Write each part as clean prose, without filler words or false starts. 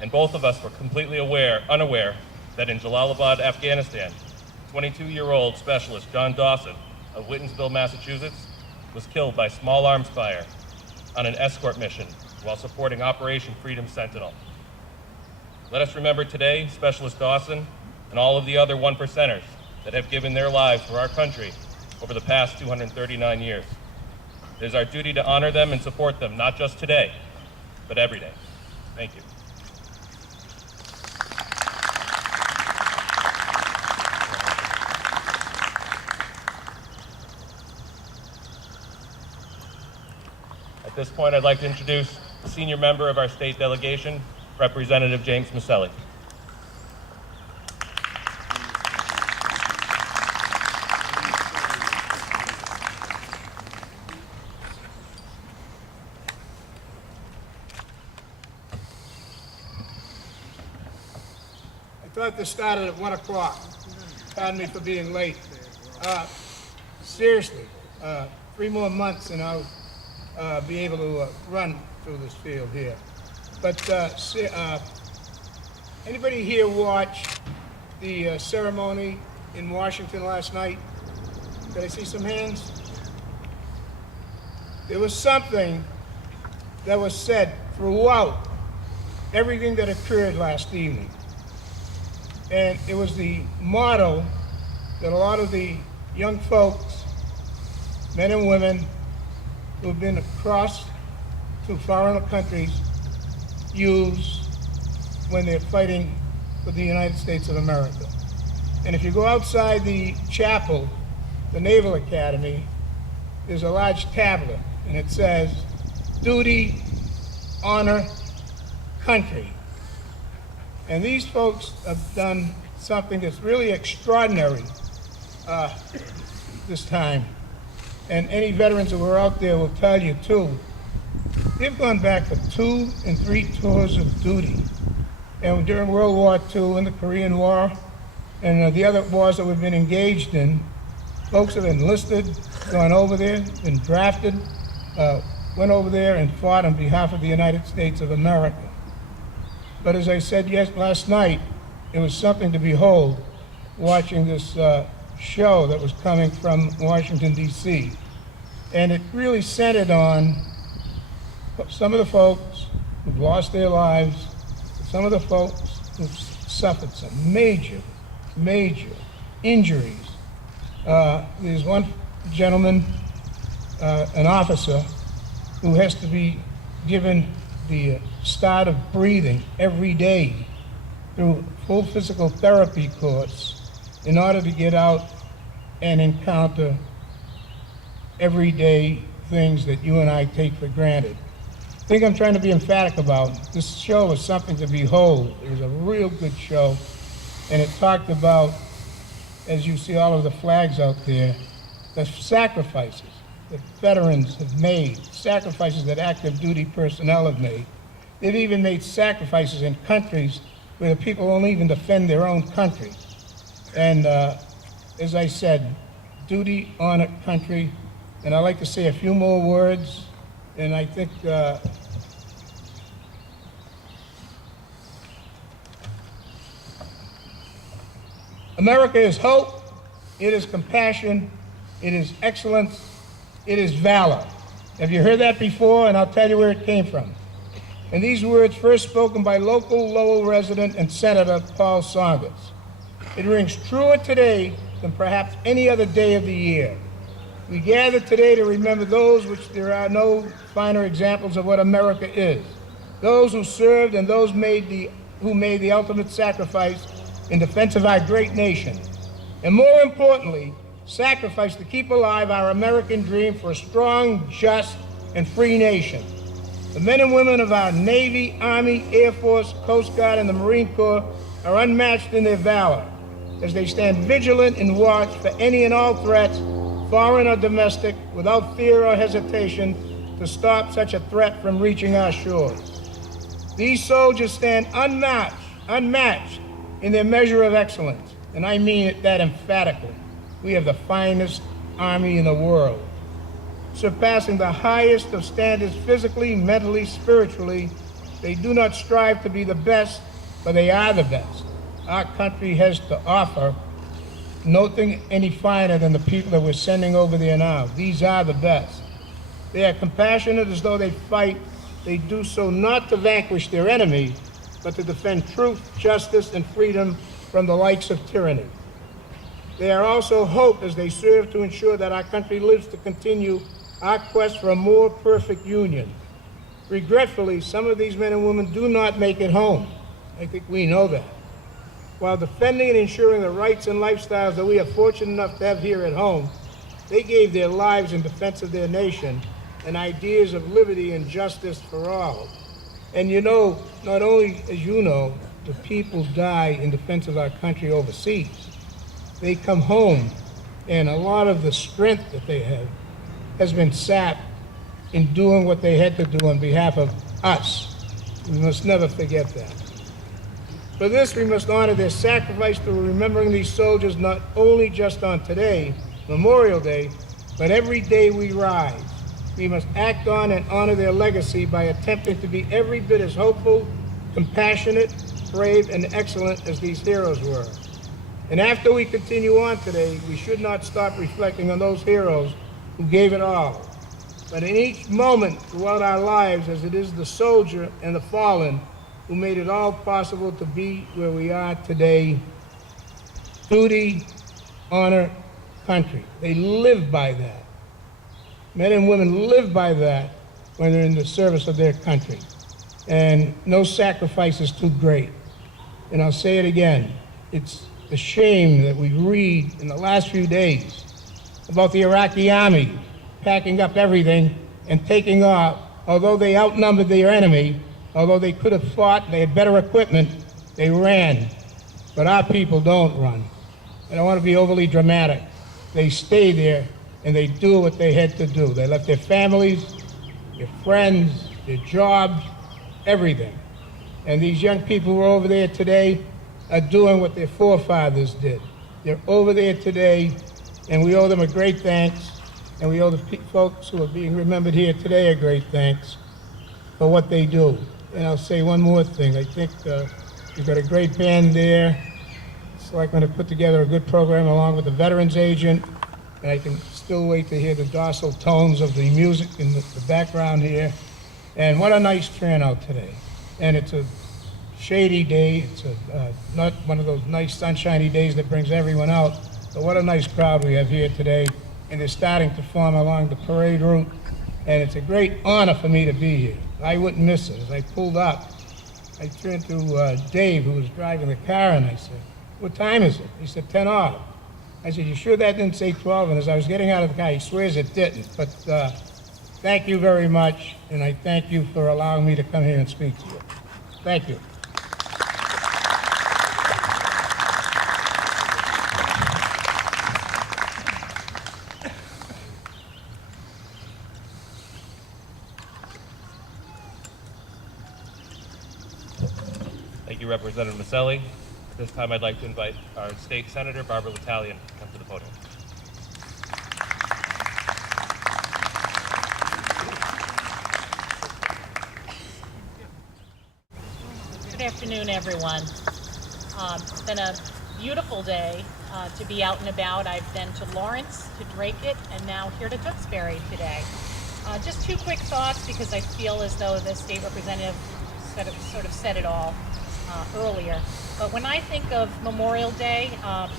and both of us were completely unaware that in Jalalabad, Afghanistan, 22-year-old specialist John Dawson of Whitensville, Massachusetts, was killed by small arms fire on an escort mission while supporting Operation Freedom Sentinel. Let us remember today Specialist Dawson and all of the other one percenters that have given their lives for our country over the past 239 years. It is our duty to honor them and support them, not just today, but every day. Thank you. At this point, I'd like to introduce the senior member of our state delegation, Representative James Maselli. I thought this started at 1 o'clock. Pardon me for being late. Seriously, 3 more months and I'll be able to run through this field here. But anybody here watch the ceremony in Washington last night? Did I see some hands? There was something that was said throughout everything that occurred last evening. And it was the motto that a lot of the young folks, men and women who have been across to foreign countries, use when they're fighting for the United States of America. And if you go outside the chapel, the Naval Academy, there's a large tablet, and it says, "Duty, honor, country." And these folks have done something that's really extraordinary this time. And any veterans who were out there will tell you too. They've gone back for 2 and 3 tours of duty. And during World War II and the Korean War and the other wars that we've been engaged in, folks have enlisted, gone over there, been drafted, went over there and fought on behalf of the United States of America. But as I said last night, it was something to behold watching this show that was coming from Washington, D.C. And it really centered on some of the folks who've lost their lives, some of the folks who've suffered some major, major injuries. There's one gentleman, an officer, who has to be given the start of breathing every day through full physical therapy course in order to get out and encounter everyday things that you and I take for granted. I think I'm trying to be emphatic about. This show was something to behold. It was a real good show, and it talked about, as you see all of the flags out there, the sacrifices that veterans have made, sacrifices that active duty personnel have made. They've even made sacrifices in countries where the people won't even defend their own country. And as I said, duty, honor, country, and I'd like to say a few more words, and I think America is hope, it is compassion, it is excellence, it is valor. Have you heard that before? And I'll tell you where it came from. And these words first spoken by local Lowell resident and Senator Paul Saunders. It rings truer today than perhaps any other day of the year. We gather today to remember those which there are no finer examples of what America is. Those who served and those who made the ultimate sacrifice in defense of our great nation. And more importantly, sacrifice to keep alive our American dream for a strong, just, and free nation. The men and women of our Navy, Army, Air Force, Coast Guard, and the Marine Corps are unmatched in their valor as they stand vigilant and watch for any and all threats, foreign or domestic, without fear or hesitation to stop such a threat from reaching our shores. These soldiers stand unmatched in their measure of excellence, and I mean it that emphatically. We have the finest Army in the world, surpassing the highest of standards physically, mentally, spiritually They do not strive to be the best, but they are the best. Our country has to offer nothing any finer than the people that we're sending over there now. These are the best. They are compassionate as though they fight. They do so not to vanquish their enemy, but to defend truth, justice, and freedom from the likes of tyranny. They are also hope as they serve to ensure that our country lives to continue our quest for a more perfect union. Regretfully, some of these men and women do not make it home. I think we know that. While defending and ensuring the rights and lifestyles that we are fortunate enough to have here at home, they gave their lives in defense of their nation and ideas of liberty and justice for all. And you know, not only, as you know, the people die in defense of our country overseas, they come home, and a lot of the strength that they have has been sapped in doing what they had to do on behalf of us. We must never forget that. For this, we must honor their sacrifice through remembering these soldiers not only just on today, Memorial Day, but every day we rise. We must act on and honor their legacy by attempting to be every bit as hopeful, compassionate, brave, and excellent as these heroes were. And after we continue on today, we should not stop reflecting on those heroes who gave it all. But in each moment throughout our lives, as it is the soldier and the fallen who made it all possible to be where we are today, duty, honor, country. They live by that. Men and women live by that when they're in the service of their country. And no sacrifice is too great. And I'll say it again, it's a shame that we read in the last few days about the Iraqi army packing up everything and taking off. Although they outnumbered their enemy, although they could have fought, they had better equipment, they ran. But our people don't run. I don't want to be overly dramatic. They stay there and they do what they had to do. They left their families, their friends, their jobs, everything. And these young people who are over there today are doing what their forefathers did. They're over there today, and we owe them a great thanks, and we owe the folks who are being remembered here today a great thanks for what they do. And I'll say one more thing. I think we've got a great band there. So I'm going to put together a good program along with the veterans agent, and I can still wait to hear the docile tones of the music in the background here. And what a nice turnout today. And it's a shady day. It's not one of those nice sunshiny days that brings everyone out. But what a nice crowd we have here today. And they're starting to form along the parade route. And it's a great honor for me to be here. I wouldn't miss it. As I pulled up, I turned to Dave, who was driving the car, and I said, "What time is it?" He said, 10 off. I said, "You sure that didn't say 12? And as I was getting out of the car, he swears it didn't. But thank you very much, and I thank you for allowing me to come here and speak to you. Thank you. Thank you, Representative Maselli. At this time, I'd like to invite our State Senator, Barbara L'Italian, to come to the podium. Good afternoon, everyone. It's been a beautiful day to be out and about. I've been to Lawrence, to Dracut, and now here to Tewksbury today. Just two quick thoughts, because I feel as though the state representative sort of said it all earlier. But when I think of Memorial Day,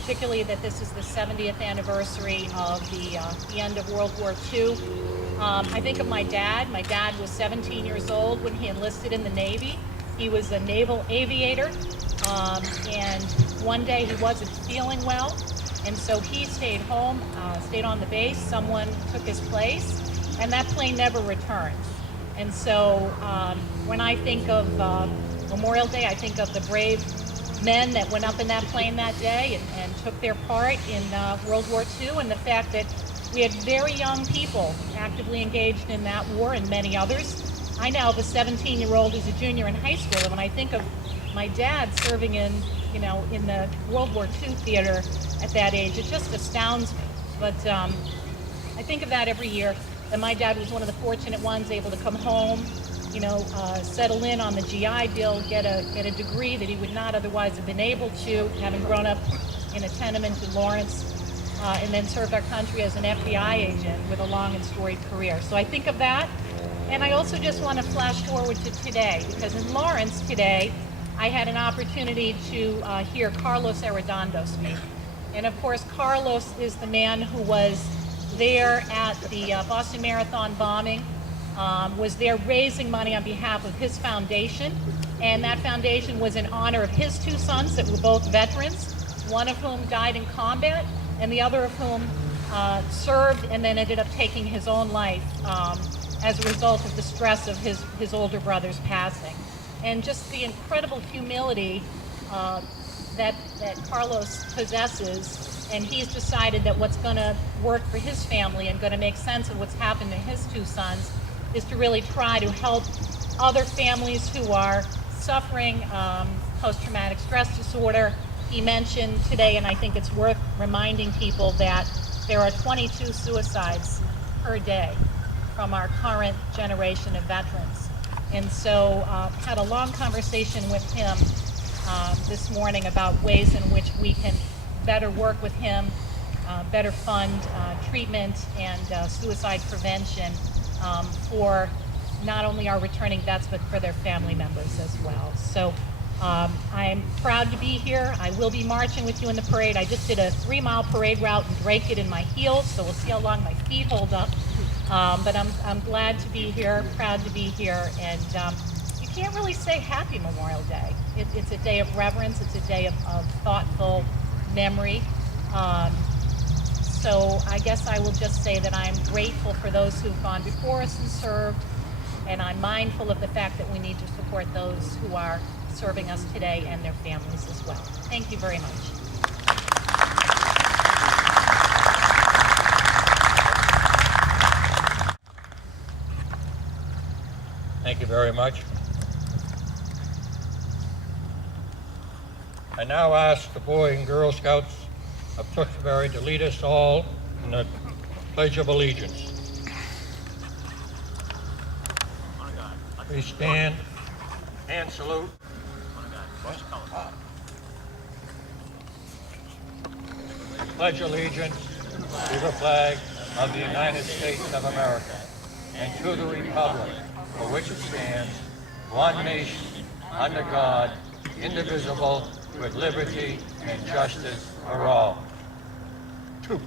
particularly that this is the 70th anniversary of the end of World War II, I think of my dad. My dad was 17 years old when he enlisted in the Navy. He was a naval aviator, and one day he wasn't feeling well, and so he stayed home, stayed on the base. Someone took his place, and that plane never returned. And so when I think of Memorial Day, I think of the brave men that went up in that plane that day and took their part in World War II, and the fact that we had very young people actively engaged in that war and many others. I now have a 17-year-old who's a junior in high school, and when I think of my dad serving in the World War II theater at that age, it just astounds me. But I think of that every year, that my dad was one of the fortunate ones able to come home, settle in on the GI Bill, get a degree that he would not otherwise have been able to, having grown up in a tenement in Lawrence, and then served our country as an FBI agent with a long and storied career. So I think of that, and I also just want to flash forward to today, because in Lawrence today, I had an opportunity to hear Carlos Arredondo speak. And of course, Carlos is the man who was there at the Boston Marathon bombing, was there raising money on behalf of his foundation, and that foundation was in honor of his two sons that were both veterans, one of whom died in combat, and the other of whom served and then ended up taking his own life as a result of the stress of his older brother's passing. And just the incredible humility that Carlos possesses, and he's decided that what's going to work for his family and going to make sense of what's happened to his two sons is to really try to help other families who are suffering post-traumatic stress disorder. He mentioned today, and I think it's worth reminding people, that there are 22 suicides per day from our current generation of veterans. And so had a long conversation with him this morning about ways in which we can better work with him, better fund treatment and suicide prevention for not only our returning vets, but for their family members as well. So I'm proud to be here. I will be marching with you in the parade. I just did a 3-mile parade route and draped it in my heels, so we'll see how long my feet hold up. But I'm glad to be here, proud to be here, and you can't really say Happy Memorial Day. It's a day of reverence. It's a day of thoughtful memory. So I guess I will just say that I'm grateful for those who've gone before us and served, and I'm mindful of the fact that we need to support those who are serving us today and their families as well. Thank you very much. Thank you very much. I now ask the Boy and Girl Scouts of Tewksbury to lead us all in the Pledge of Allegiance. Please stand and salute. Pledge allegiance to the flag of the United States of America and to the republic for which it stands, one nation, under God, indivisible, with liberty and justice for all. Two.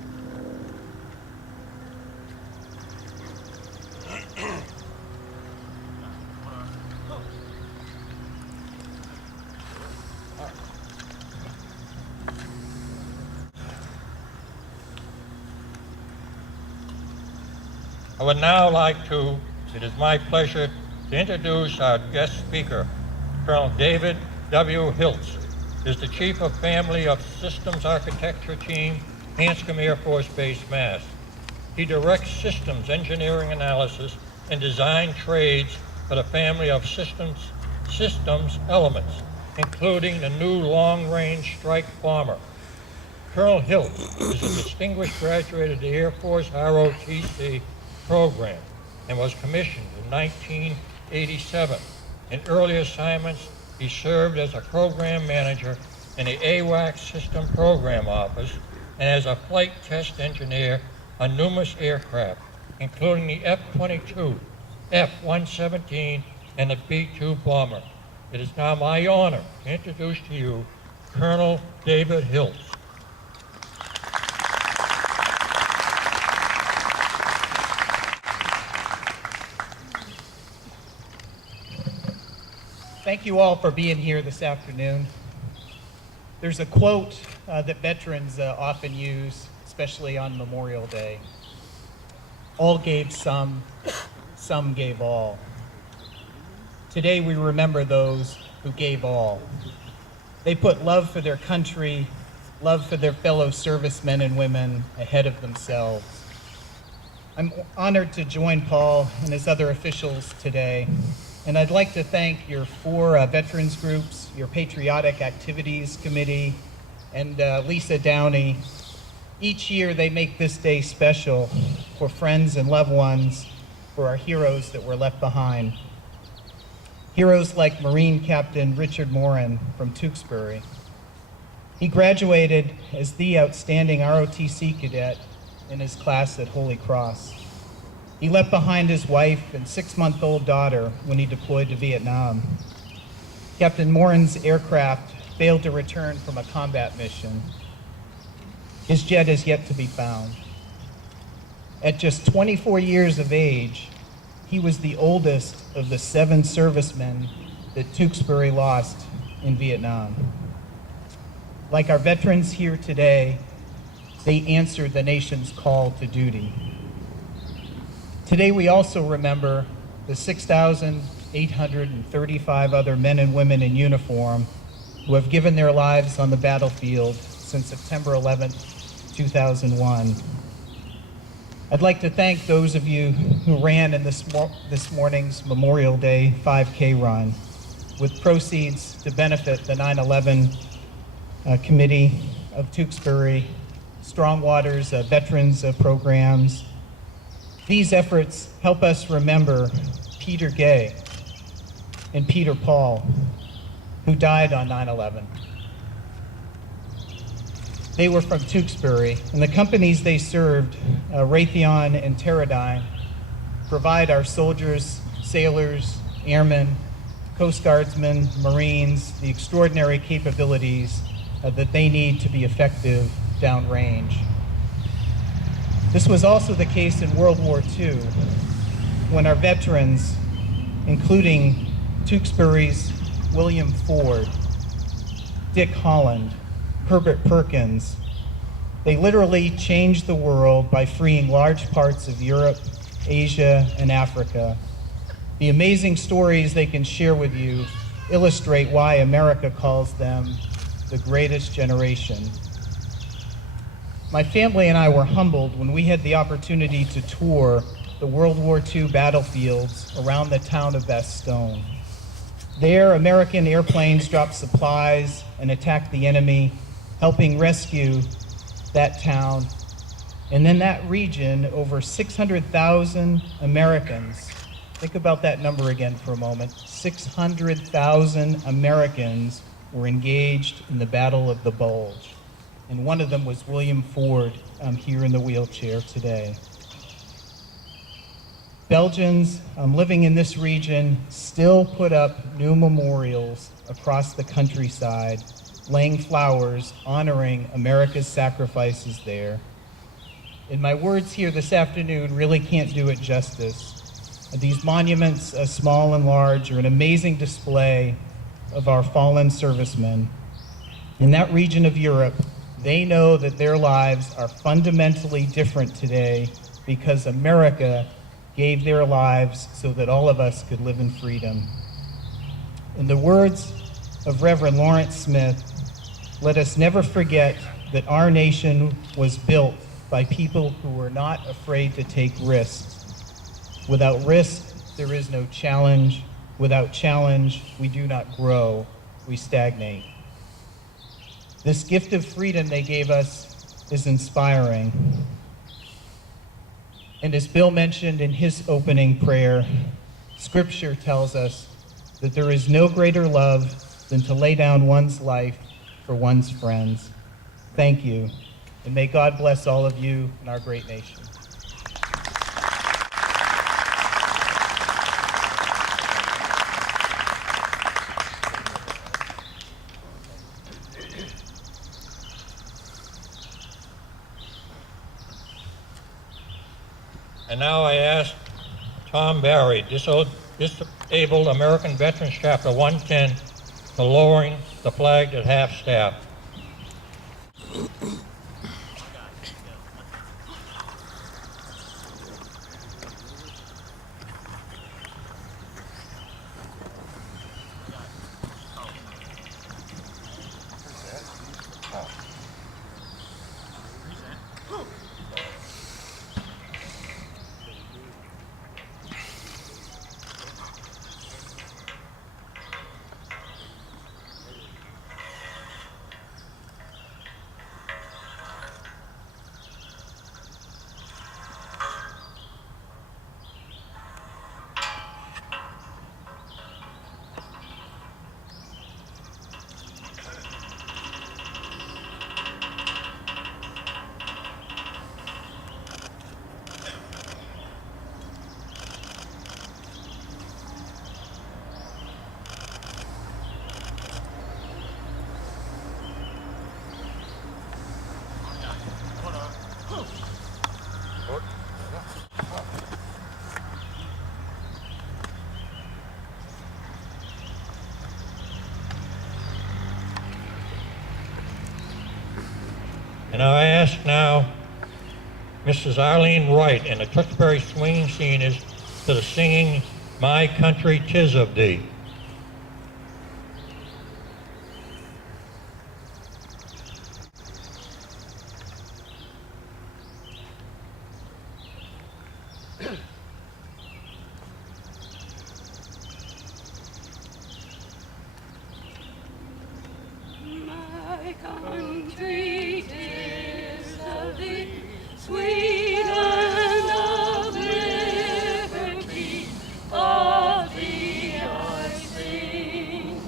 I would now like to, it is my pleasure to introduce our guest speaker, Colonel David W. Hiltz, is the Chief of Family of Systems Architecture Team, Hanscom Air Force Base, Mass. He directs systems engineering analysis and design trades for the family of systems elements, including the new long-range strike bomber. Colonel Hiltz is a distinguished graduate of the Air Force ROTC program and was commissioned in 1987. In early assignments, he served as a program manager in the AWAC System Program Office and as a flight test engineer on numerous aircraft, including the F-22, F-117, and the B-2 bomber. It is now my honor to introduce to you Colonel David Hiltz. Thank you all for being here this afternoon. There's a quote that veterans often use, especially on Memorial Day. All gave some gave all. Today we remember those who gave all. They put love for their country, love for their fellow servicemen and women ahead of themselves. I'm honored to join Paul and his other officials today, and I'd like to thank your 4 veterans groups, your Patriotic Activities Committee, and Lisa Downey. Each year they make this day special for friends and loved ones, for our heroes that were left behind. Heroes like Marine Captain Richard Morin from Tewksbury. He graduated as the outstanding ROTC cadet in his class at Holy Cross. He left behind his wife and 6-month-old daughter when he deployed to Vietnam. Captain Morin's aircraft failed to return from a combat mission. His jet is yet to be found. At just 24 years of age, he was the oldest of the 7 servicemen that Tewksbury lost in Vietnam. Like our veterans here today, they answered the nation's call to duty. Today we also remember the 6,835 other men and women in uniform who have given their lives on the battlefield since September 11th, 2001. I'd like to thank those of you who ran in this morning's Memorial Day 5K run with proceeds to benefit the 9/11 Committee of Tewksbury, Strong Waters Veterans Programs. These efforts help us remember Peter Gay and Peter Paul, who died on 9/11. They were from Tewksbury, and the companies they served, Raytheon and Teradyne, provide our soldiers, sailors, airmen, Coast Guardsmen, Marines, the extraordinary capabilities that they need to be effective downrange. This was also the case in World War II, when our veterans, including Tewksbury's William Ford, Dick Holland, Herbert Perkins, they literally changed the world by freeing large parts of Europe, Asia, and Africa. The amazing stories they can share with you illustrate why America calls them the greatest generation. My family and I were humbled when we had the opportunity to tour the World War II battlefields around the town of Bastogne. There, American airplanes dropped supplies and attacked the enemy, helping rescue that town. And then that region, over 600,000 Americans, think about that number again for a moment, 600,000 Americans were engaged in the Battle of the Bulge. And one of them was William Ford, here in the wheelchair today. Belgians living in this region still put up new memorials across the countryside, laying flowers honoring America's sacrifices there. And my words here this afternoon really can't do it justice. These monuments, small and large, are an amazing display of our fallen servicemen. In that region of Europe, they know that their lives are fundamentally different today because America gave their lives so that all of us could live in freedom. In the words of Reverend Lawrence Smith, let us never forget that our nation was built by people who were not afraid to take risks. Without risk, there is no challenge. Without challenge, we do not grow, we stagnate. This gift of freedom they gave us is inspiring. And as Bill mentioned in his opening prayer, Scripture tells us that there is no greater love than to lay down one's life for one's friends. Thank you, and may God bless all of you and our great nation. And now I ask Tom Barry, Disabled American Veterans Chapter 110, to lowering the flag at half-staff. And I ask now Mrs. Arlene Wright and the Tewksbury Swinging Seniors to the singing My Country 'Tis of Thee. My country 'tis of thee, sweet land of liberty, of thee I sing.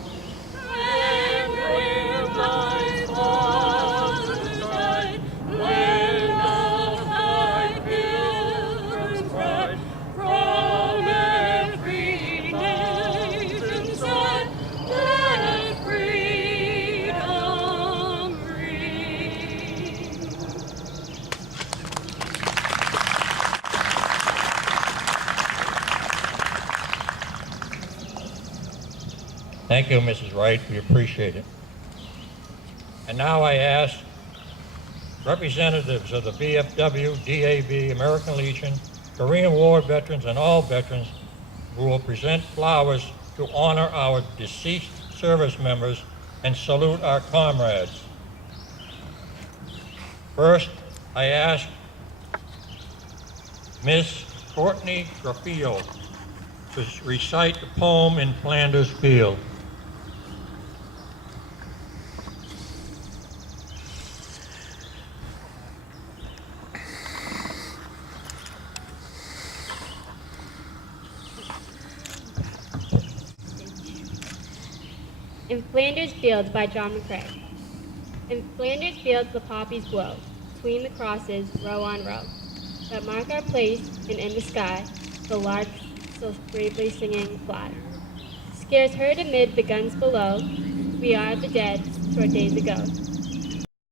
And where my fathers died, land of thy pilgrims' pride, from every nation's side, let freedom ring. Thank you, Mrs. Wright. We appreciate it. And now I ask representatives of the VFW, DAV, American Legion, Korean War veterans, and all veterans who will present flowers to honor our deceased service members and salute our comrades. First, I ask Miss Courtney Graffio to recite the poem In Flanders Field. In Flanders Fields by John McCrae. In Flanders Fields the poppies blow, between the crosses, row on row, that mark our place, and in the sky, the larks still bravely singing fly. Scarce heard amid the guns below, we are the dead, short days ago.